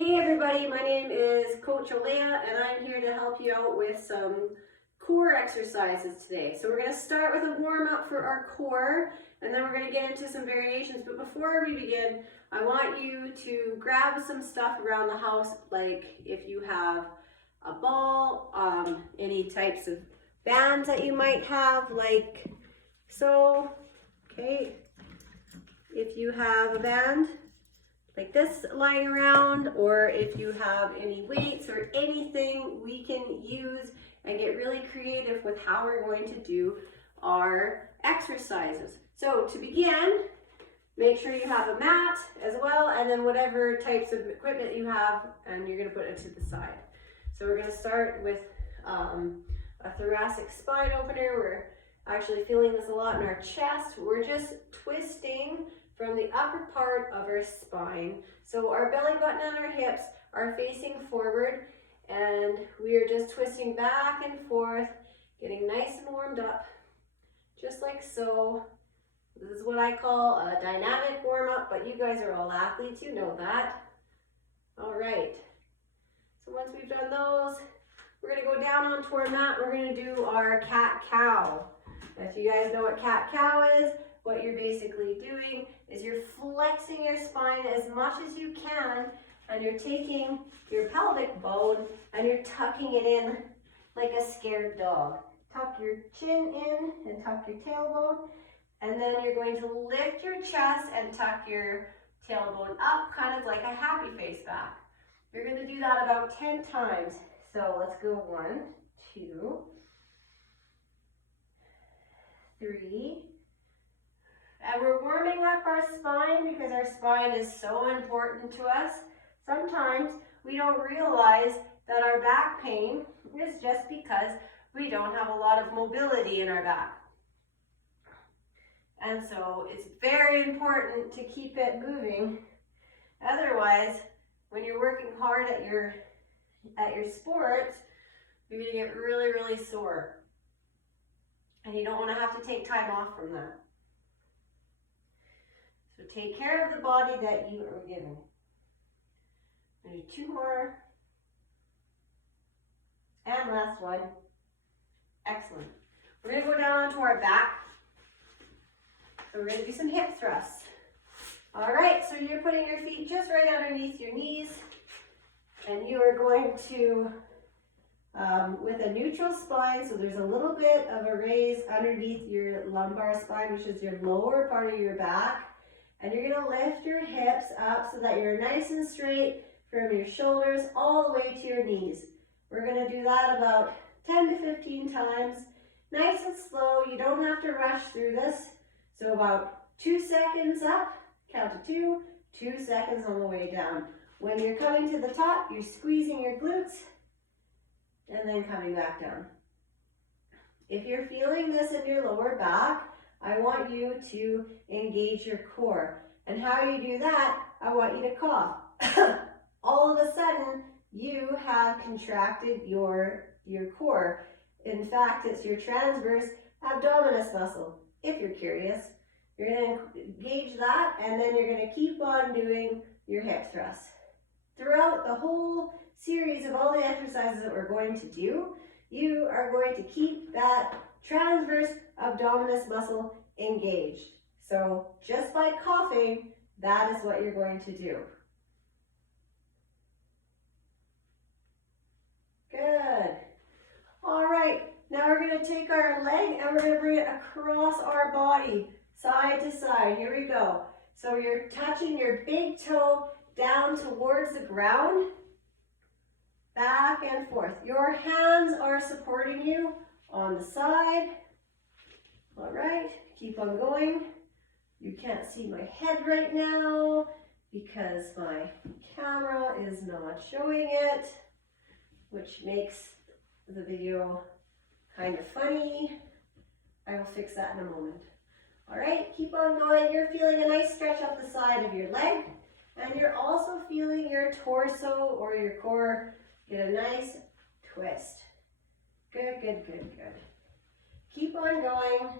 Hey everybody, my name is Coach Olea and I'm here to help you out with some core exercises today. So we're going to start with a warm up for our core and then we're going to get into some variations. But before we begin, I want you to grab some stuff around the house, like if you have a ball, any types of bands that you might have, like so. Okay, if you have a band like this lying around, or if you have any weights or anything, we can use and get really creative with how we're going to do our exercises. So to begin, make sure you have a mat as well, and then whatever types of equipment you have, and you're going to put it to the side. So we're going to start with a thoracic spine opener. We're actually feeling this a lot in our chest. We're just twisting from the upper part of our spine. So our belly button and our hips are facing forward, and we are just twisting back and forth, getting nice and warmed up, just like so. This is what I call a dynamic warm-up, but you guys are all athletes, you know that. All right, so once we've done those, we're gonna go down onto our mat. We're gonna do our cat-cow. If you guys know what cat-cow is, what you're basically doing is you're flexing your spine as much as you can, and you're taking your pelvic bone and you're tucking it in like a scared dog. Tuck your chin in and tuck your tailbone, and then you're going to lift your chest and tuck your tailbone up, kind of like a happy face back. You're going to do that about 10 times. So let's go 1, 2, 3. And we're warming up our spine because our spine is so important to us. Sometimes we don't realize that our back pain is just because we don't have a lot of mobility in our back. And so it's very important to keep it moving. Otherwise, when you're working hard at your sports, you're going to get really, really sore. And you don't want to have to take time off from that. So take care of the body that you are given. I'm going to do 2 more. And last one. Excellent. We're going to go down onto our back. So we're going to do some hip thrusts. All right, so you're putting your feet just right underneath your knees. And you are going to, with a neutral spine, so there's a little bit of a raise underneath your lumbar spine, which is your lower part of your back. And you're going to lift your hips up so that you're nice and straight from your shoulders all the way to your knees. We're going to do that about 10 to 15 times. Nice and slow. You don't have to rush through this. So about 2 seconds up, count to 2, 2 seconds on the way down. When you're coming to the top, you're squeezing your glutes and then coming back down. If you're feeling this in your lower back, I want you to engage your core. And how you do that, I want you to cough. All of a sudden, you have contracted your core. In fact, it's your transverse abdominis muscle. If you're curious, you're going to engage that, and then you're going to keep on doing your hip thrusts. Throughout the whole series of all the exercises that we're going to do, you are going to keep that transverse abdominis muscle engaged. So just by coughing, that is what you're going to do. Good. All right, now we're going to take our leg and we're going to bring it across our body, side to side. Here we go. So you're touching your big toe down towards the ground, back and forth. Your hands are supporting you on the side. All right, keep on going. You can't see my head right now because my camera is not showing it, which makes the video kind of funny. I will fix that in a moment. All right, keep on going. You're feeling a nice stretch up the side of your leg, and you're also feeling your torso or your core get a nice twist. Good, good, good, good. Keep on going.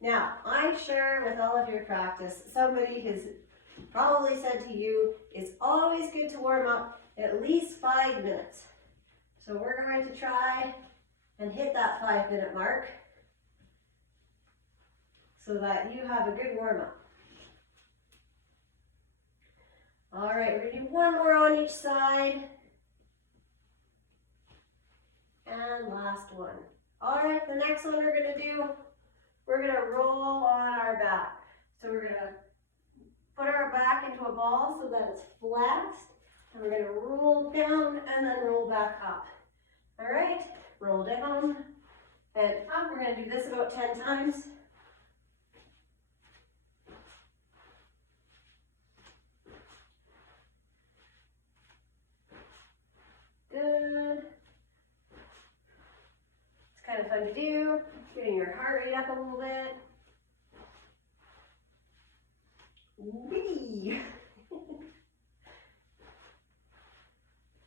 Now, I'm sure with all of your practice, somebody has probably said to you, it's always good to warm up at least 5 minutes. So we're going to try and hit that 5-minute mark so that you have a good warm up. All right, we're gonna do one more on each side. And last one. All right, the next one we're gonna roll on our back. So we're gonna put our back into a ball so that it's flat. And we're gonna roll down and then roll back up. All right, roll down and up. We're gonna do this about 10 times. Good. It's kind of fun to do, getting your heart rate up a little bit. Whee!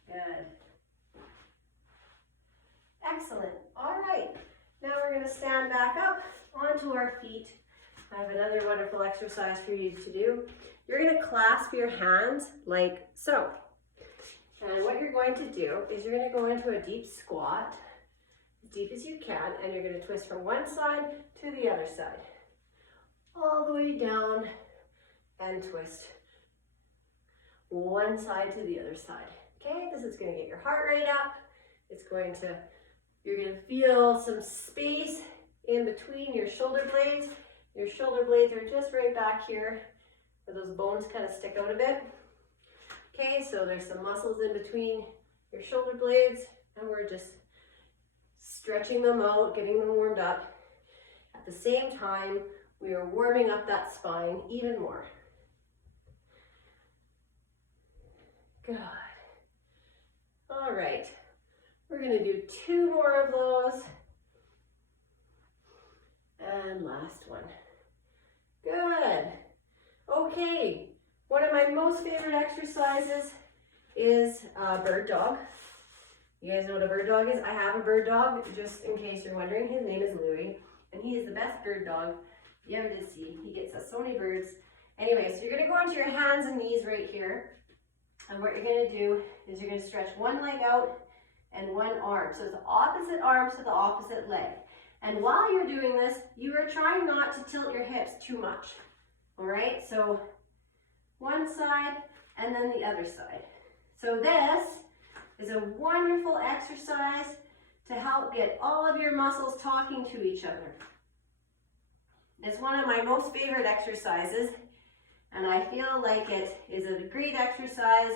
Good. Excellent. All right. Now we're going to stand back up onto our feet. I have another wonderful exercise for you to do. You're going to clasp your hands like so. And what you're going to do is you're going to go into a deep squat, as deep as you can, and you're going to twist from one side to the other side. All the way down and twist. One side to the other side. Okay, this is going to get your heart rate up. You're going to feel some space in between your shoulder blades. Your shoulder blades are just right back here where those bones kind of stick out a bit. Okay, so there's some muscles in between your shoulder blades, and we're just stretching them out, getting them warmed up. At the same time, we are warming up that spine even more. Good. All right, we're gonna do 2 more of those. And last one. Good. Okay. One of my most favorite exercises is bird dog. You guys know what a bird dog is? I have a bird dog, just in case you're wondering. His name is Louie, and he is the best bird dog you ever did see. He gets us so many birds. Anyway, so you're gonna go onto your hands and knees right here. And what you're gonna do is you're gonna stretch one leg out and one arm. So it's the opposite arm to the opposite leg. And while you're doing this, you are trying not to tilt your hips too much. All right, so one side and then the other side. So this is a wonderful exercise to help get all of your muscles talking to each other. It's one of my most favorite exercises, and I feel like it is a great exercise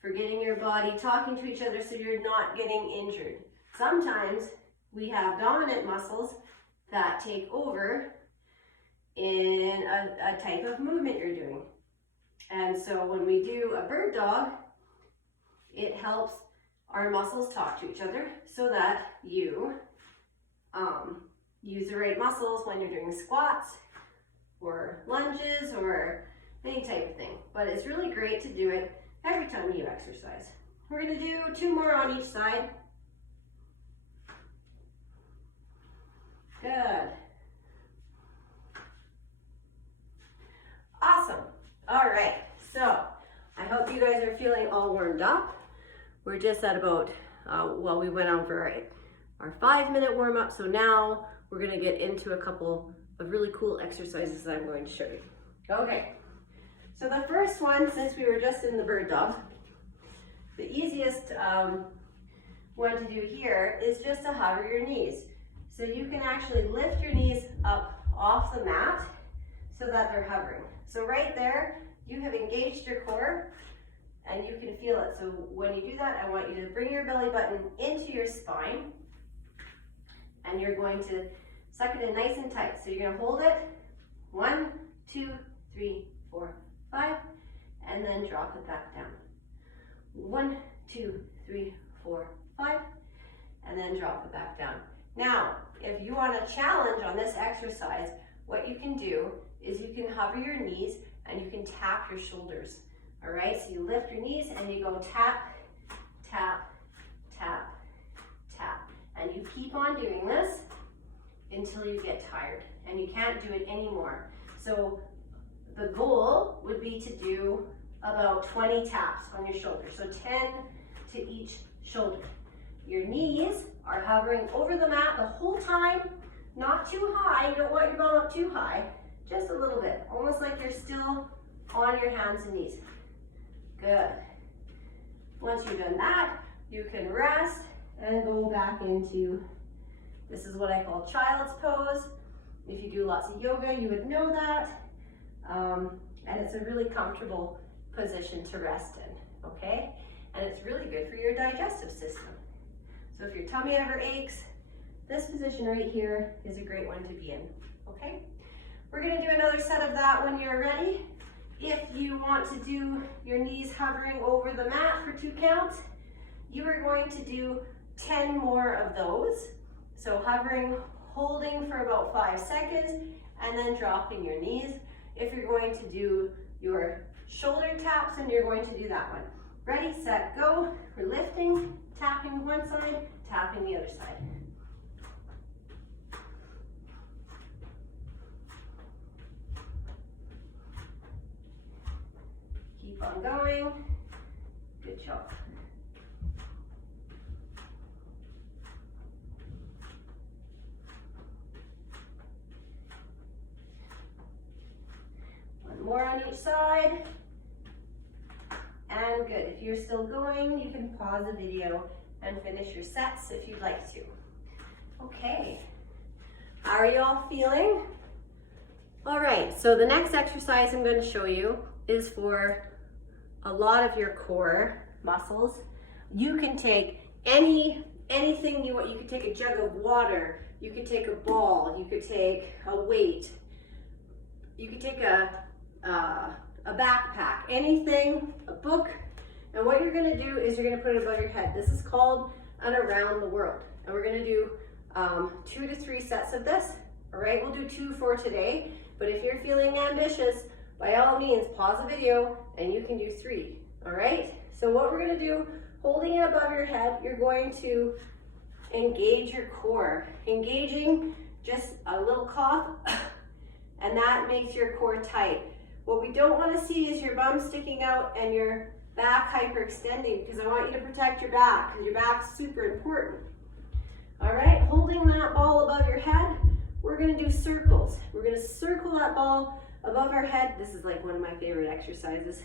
for getting your body talking to each other so you're not getting injured. Sometimes we have dominant muscles that take over in a type of movement you're doing. And so when we do a bird dog, it helps our muscles talk to each other so that you use the right muscles when you're doing squats or lunges or any type of thing. But it's really great to do it every time you exercise. We're going to do 2 more on each side. Good. Awesome. All right, so I hope you guys are feeling all warmed up. We're just at about, we went on for our 5-minute warm up, so now we're gonna get into a couple of really cool exercises that I'm going to show you. Okay, so the first one, since we were just in the bird dog, the easiest one to do here is just to hover your knees. So you can actually lift your knees up off the mat so that they're hovering. So right there, you have engaged your core and you can feel it. So when you do that, I want you to bring your belly button into your spine and you're going to suck it in nice and tight. So you're going to hold it 1, 2, 3, 4, 5, and then drop it back down. 1, 2, 3, 4, 5, and then drop it back down. Now, if you want a challenge on this exercise, what you can do is you can hover your knees and you can tap your shoulders. All right, so you lift your knees and you go tap, tap, tap, tap. And you keep on doing this until you get tired and you can't do it anymore. So the goal would be to do about 20 taps on your shoulder. So 10 to each shoulder. Your knees are hovering over the mat the whole time, not too high. You don't want your bum up too high, just a little bit, almost like you're still on your hands and knees. Good. Once you've done that, you can rest and go back into, this is what I call child's pose. If you do lots of yoga, you would know that. And it's a really comfortable position to rest in, okay? And it's really good for your digestive system. So if your tummy ever aches, this position right here is a great one to be in, okay? We're gonna do another set of that when you're ready. If you want to do your knees hovering over the mat for 2 counts, you are going to do 10 more of those. So hovering, holding for about 5 seconds, and then dropping your knees. If you're going to do your shoulder taps, and you're going to do that one. Ready, set, go. We're lifting, tapping one side, tapping the other side. Keep on going. Good job. One more on each side. And good. If you're still going, you can pause the video and finish your sets if you'd like to. Okay. How are you all feeling? All right, so the next exercise I'm going to show you is for a lot of your core muscles. You can take anything you want. You could take a jug of water, you could take a ball, you could take a weight, you could take a backpack, anything, a book, and what you're gonna do is you're gonna put it above your head. This is called an around the world, and we're gonna do 2 to 3 sets of this. All right, we'll do 2 for today, but if you're feeling ambitious, by all means, pause the video and you can do 3, all right? So what we're gonna do, holding it above your head, you're going to engage your core. Engaging, just a little cough, and that makes your core tight. What we don't wanna see is your bum sticking out and your back hyperextending, because I want you to protect your back, because your back's super important. All right, holding that ball above your head, we're gonna do circles. We're gonna circle that ball above our head. This is like one of my favorite exercises.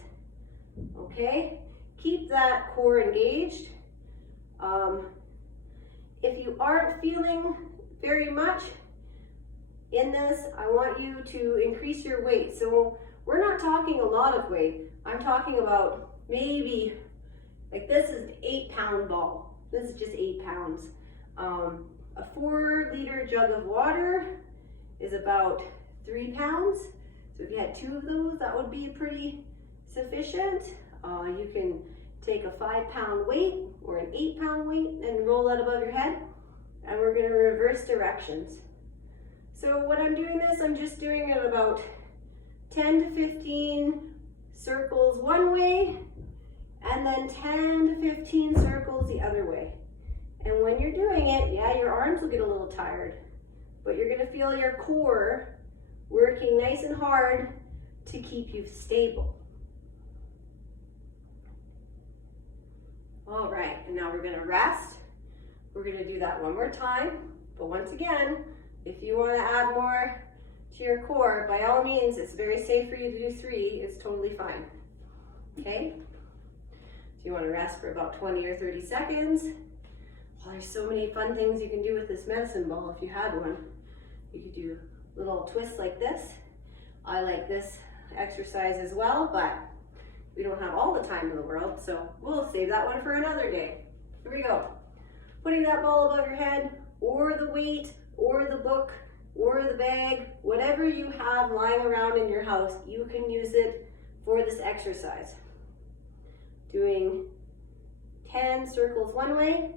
Okay, keep that core engaged. If you aren't feeling very much in this, I want you to increase your weight. So we're not talking a lot of weight. I'm talking about maybe, like this is an 8-pound ball. This is just 8 pounds. A 4-liter jug of water is about 3 pounds. So if you had 2 of those, that would be pretty sufficient. You can take a 5-pound weight or an 8-pound weight and roll that above your head. And we're gonna reverse directions. So when I'm doing this, I'm just doing it about 10 to 15 circles one way, and then 10 to 15 circles the other way. And when you're doing it, yeah, your arms will get a little tired, but you're gonna feel your core working nice and hard to keep you stable. All right, and now we're gonna rest. We're gonna do that one more time, but once again, if you wanna add more to your core, by all means, it's very safe for you to do 3, it's totally fine, okay? So you wanna rest for about 20 or 30 seconds. Well, there's so many fun things you can do with this medicine ball if you had one. You could do little twists like this. I like this exercise as well, but we don't have all the time in the world, so we'll save that one for another day. Here we go. Putting that ball above your head, or the weight, or the book, or the bag, whatever you have lying around in your house, you can use it for this exercise. Doing 10 circles one way,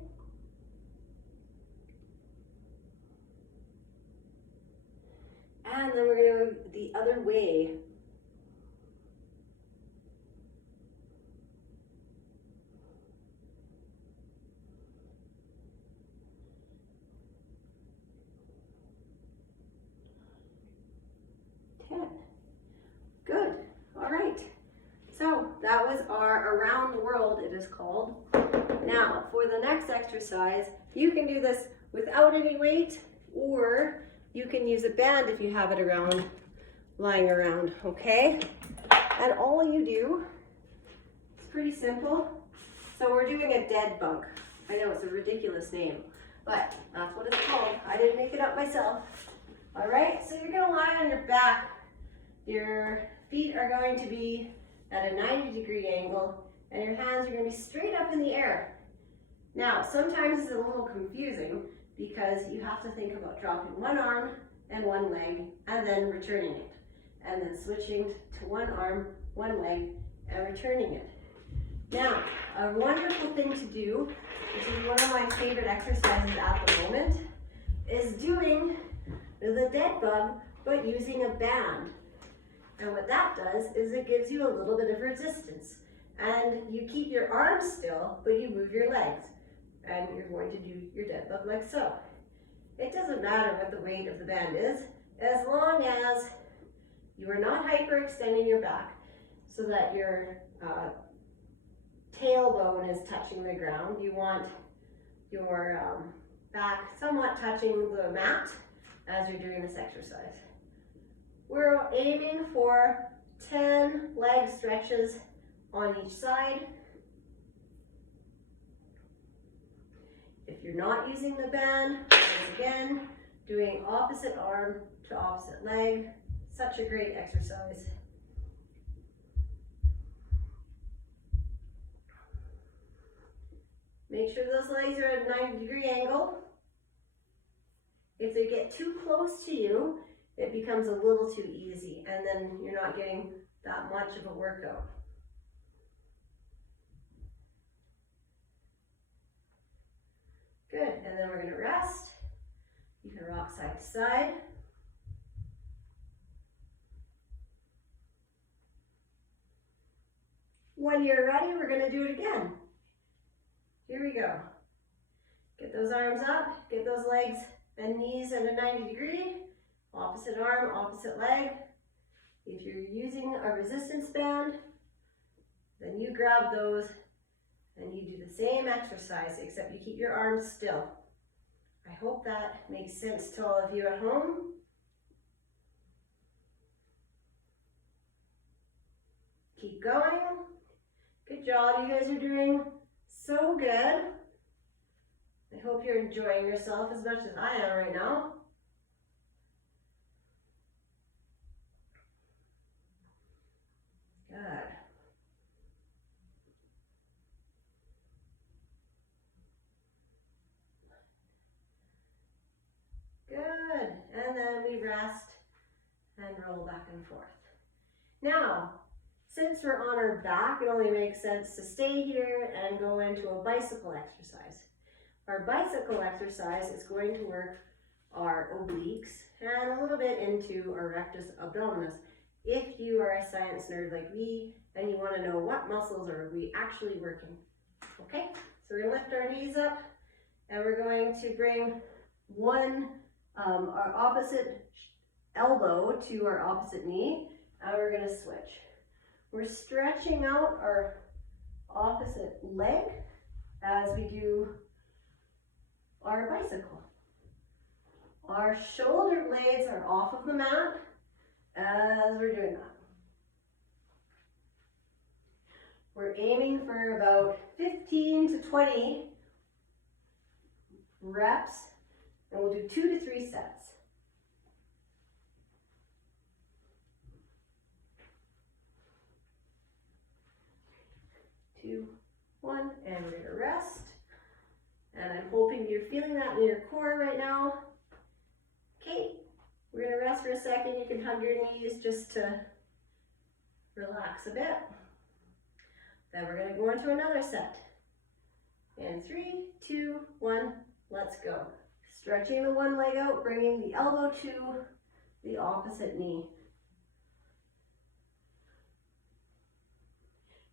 and then we're going to go the other way. Good. is called. Now, for the next exercise, you can do this without any weight, or you can use a band if you have it around, lying around, okay? And all you do, it's pretty simple. So we're doing a dead bug. I know it's a ridiculous name, but that's what it's called. I didn't make it up myself. All right, so you're gonna lie on your back. Your feet are going to be at a 90-degree angle, and your hands are gonna be straight up in the air. Now, sometimes it's a little confusing because you have to think about dropping one arm and one leg, and then returning it, and then switching to one arm, one leg, and returning it. Now, a wonderful thing to do, which is one of my favorite exercises at the moment, is doing the dead bug, but using a band. And what that does is it gives you a little bit of resistance. And you keep your arms still, but you move your legs. And you're going to do your dead bug like so. It doesn't matter what the weight of the band is, as long as you are not hyperextending your back so that your tailbone is touching the ground. You want your back somewhat touching the mat as you're doing this exercise. We're aiming for 10 leg stretches on each side. If you're not using the band, once again, doing opposite arm to opposite leg. Such a great exercise. Make sure those legs are at a 90-degree angle. If they get too close to you, it becomes a little too easy, and then you're not getting that much of a workout. Good, and then we're going to rest. You can rock side to side. When you're ready, we're going to do it again. Here we go. Get those arms up, get those legs and knees at a 90 degree. Opposite arm, opposite leg. If you're using a resistance band, then you grab those and you do the same exercise, except you keep your arms still. I hope that makes sense to all of you at home. Keep going. Good job, you guys are doing so good. I hope you're enjoying yourself as much as I am right now. Good. Good, and then we rest and roll back and forth. Now, since we're on our back, it only makes sense to stay here and go into a bicycle exercise. Our bicycle exercise is going to work our obliques and a little bit into our rectus abdominis. If you are a science nerd like me and you want to know what muscles are we actually working. Okay, so we're going to lift our knees up and we're going to bring our opposite elbow to our opposite knee, and we're going to switch. We're stretching out our opposite leg as we do our bicycle. Our shoulder blades are off of the mat as we're doing that. We're aiming for about 15 to 20 reps, and we'll do 2 to 3 sets. Two, one, and we're gonna rest. And I'm hoping you're feeling that in your core right now. Okay, we're gonna rest for a second. You can hug your knees just to relax a bit. Then we're gonna go into another set. And 3, 2, 1, let's go. Stretching the one leg out, bringing the elbow to the opposite knee.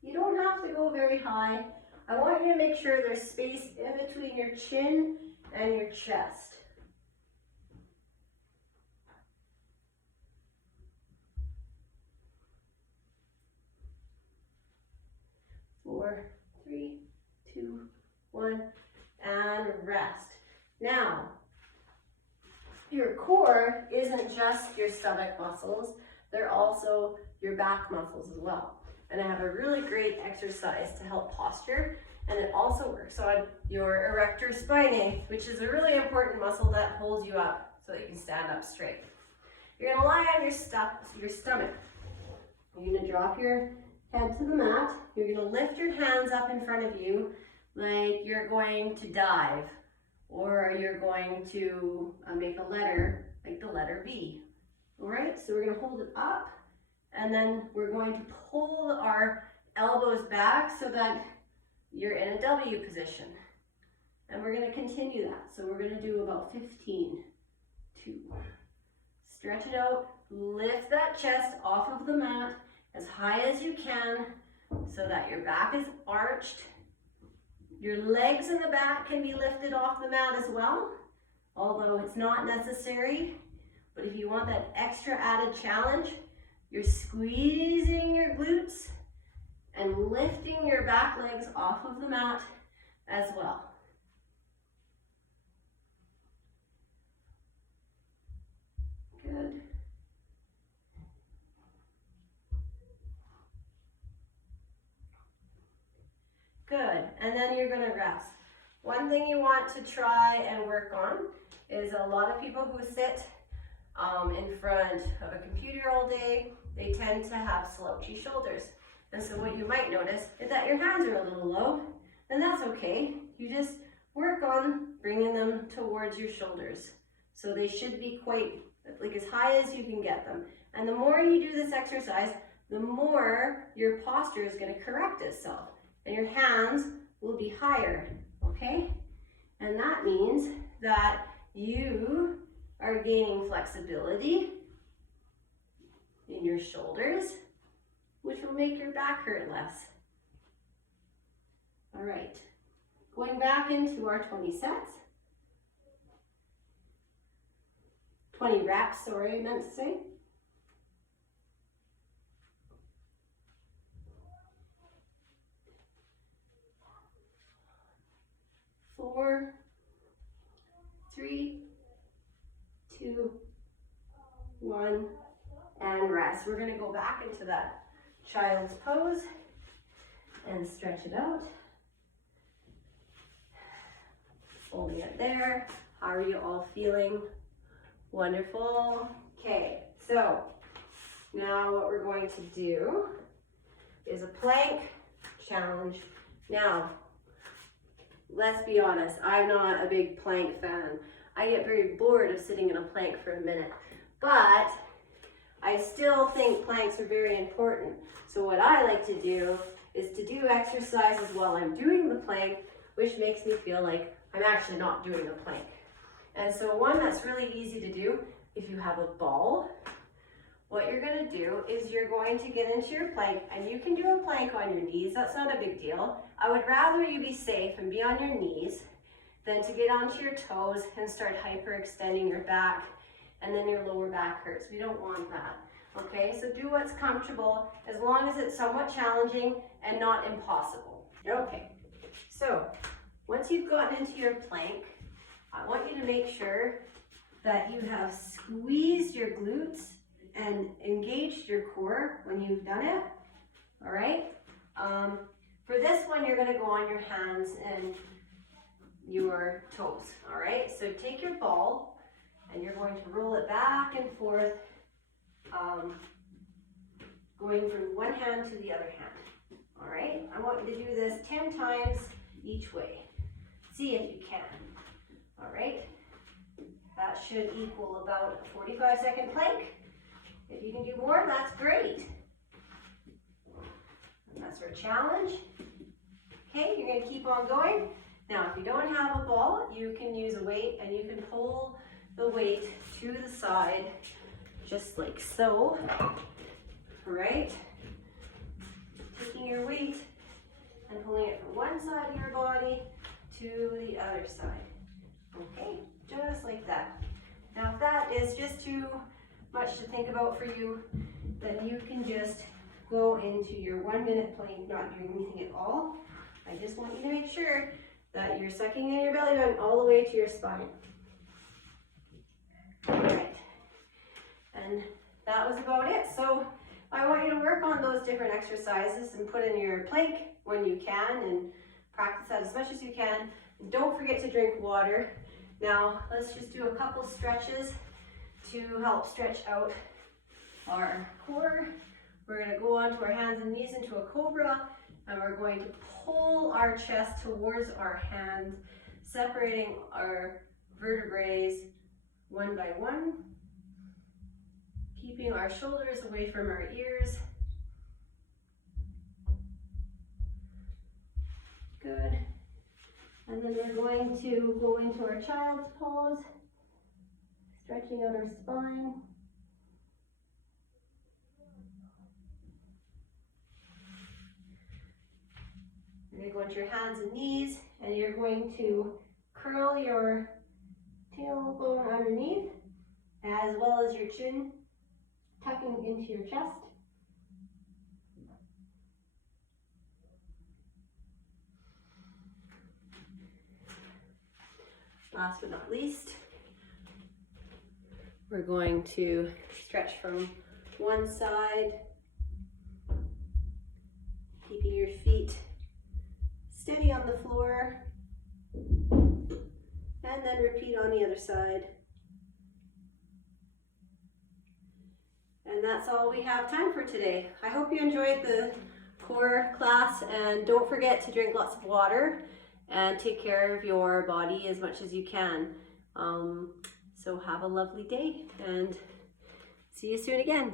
You don't have to go very high. I want you to make sure there's space in between your chin and your chest. Four, 3, Now, your core isn't just your stomach muscles, they're also your back muscles as well. And I have a really great exercise to help posture, and it also works on your erector spinae, which is a really important muscle that holds you up so that you can stand up straight. You're gonna lie on your stomach. You're gonna drop your head to the mat. You're gonna lift your hands up in front of you like you're going to dive, or you're going to make a letter, like the letter V. All right, so we're gonna hold it up, and then we're going to pull our elbows back so that you're in a W position. And we're gonna continue that. So we're gonna do about 15, 2. Stretch it out, lift that chest off of the mat as high as you can so that your back is arched. Your legs in the back can be lifted off the mat as well, although it's not necessary. But if you want that extra added challenge, you're squeezing your glutes and lifting your back legs off of the mat as well. Good. Good, and then you're gonna rest. One thing you want to try and work on is a lot of people who sit in front of a computer all day, they tend to have slouchy shoulders. And so what you might notice is that your hands are a little low, and that's okay. You just work on bringing them towards your shoulders. So they should be quite, like as high as you can get them. And the more you do this exercise, the more your posture is gonna correct itself. And your hands will be higher, okay? And that means that you are gaining flexibility in your shoulders, which will make your back hurt less. All right, going back into our 20 sets. 20 reps, sorry, I meant to say. Four, 3, 2, 1, and rest. We're gonna go back into that child's pose and stretch it out. Holding it there. How are you all feeling? Wonderful. Okay, so now what we're going to do is a plank challenge. Now, let's be honest, I'm not a big plank fan. I get very bored of sitting in a plank for a minute, but I still think planks are very important. So what I like to do is to do exercises while I'm doing the plank, which makes me feel like I'm actually not doing the plank. And so one that's really easy to do, if you have a ball, what you're gonna do is you're going to get into your plank, and you can do a plank on your knees, that's not a big deal. I would rather you be safe and be on your knees than to get onto your toes and start hyperextending your back, and then your lower back hurts. We don't want that, okay? So do what's comfortable, as long as it's somewhat challenging and not impossible. Okay, so once you've gotten into your plank, I want you to make sure that you have squeezed your glutes and engaged your core when you've done it, all right? For this one, you're gonna go on your hands and your toes, all right? So take your ball and you're going to roll it back and forth, going from one hand to the other hand, all right? I want you to do this 10 times each way. See if you can, all right? That should equal about a 45-second plank. If you can do more, that's great. And that's our challenge. Okay, you're gonna keep on going. Now, if you don't have a ball, you can use a weight, and you can pull the weight to the side, just like so, all right? Taking your weight and pulling it from one side of your body to the other side. Okay, just like that. Now, if that is just too much to think about for you, then you can just go into your 1 minute plank, not doing anything at all. I just want you to make sure that you're sucking in your belly button all the way to your spine. All right, and that was about it. So I want you to work on those different exercises and put in your plank when you can and practice that as much as you can. And don't forget to drink water. Now let's just do a couple stretches to help stretch out our core. We're going to go onto our hands and knees into a cobra, and we're going to pull our chest towards our hands, separating our vertebrae one by one, keeping our shoulders away from our ears. Good. And then we're going to go into our child's pose, stretching out our spine. You're going to go into your hands and knees, and you're going to curl your tailbone underneath, as well as your chin tucking into your chest. Last but not least, we're going to stretch from one side, keeping your feet steady on the floor, and then repeat on the other side. And that's all we have time for today. I hope you enjoyed the core class, and don't forget to drink lots of water and take care of your body as much as you can. So have a lovely day and see you soon again.